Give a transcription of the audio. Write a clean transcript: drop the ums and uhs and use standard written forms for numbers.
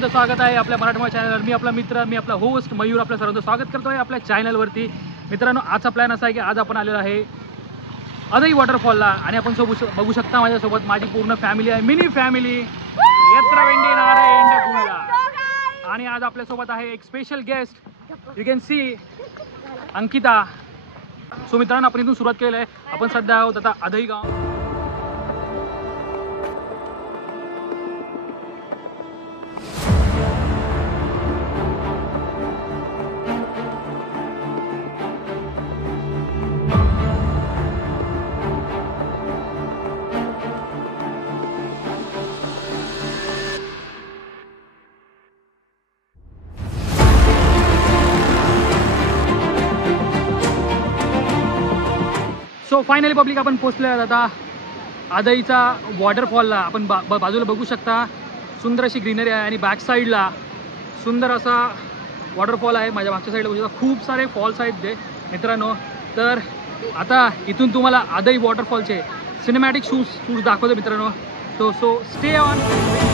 सर्वांचं स्वागत आहे आपल्या मराठमोळ्या चॅनलवर। मी आपला मित्र, मी आपला होस्ट मयूर आपल्या सर्वांचं स्वागत करतोय आपल्या चॅनलवरती। मित्रांनो, आजचा प्लॅन असा आहे की आज आपण आलेलो आहे अदई वॉटरफॉलला आणि आपण बघू शकता माझ्यासोबत माझी पूर्ण फॅमिली आहे, मिनी फॅमिली येत्रा वेंडी नारायण। आणि आज आपल्यासोबत आहे एक special guest, you can see Ankita. So मित्रांनो, आपण इथून सुरुवात केली आहे। आपण सध्या आहोत आता अदई गाव। सो फायनली पब्लिक आपण पोहोचलो आहे आता अदईचा वॉटरफॉलला। आपण बाजूला बघू शकता सुंदर अशी ग्रीनरी आहे आणि बॅक साईडला सुंदर असा वॉटरफॉल आहे। माझ्या मागच्या साईडला बघू शकता खूप सारे फॉल्स आहेत ते मित्रांनो। तर आता इथून तुम्हाला अदई वॉटरफॉलचे सिनेमॅटिक शूट्स दाखवतो मित्रांनो। So stay on.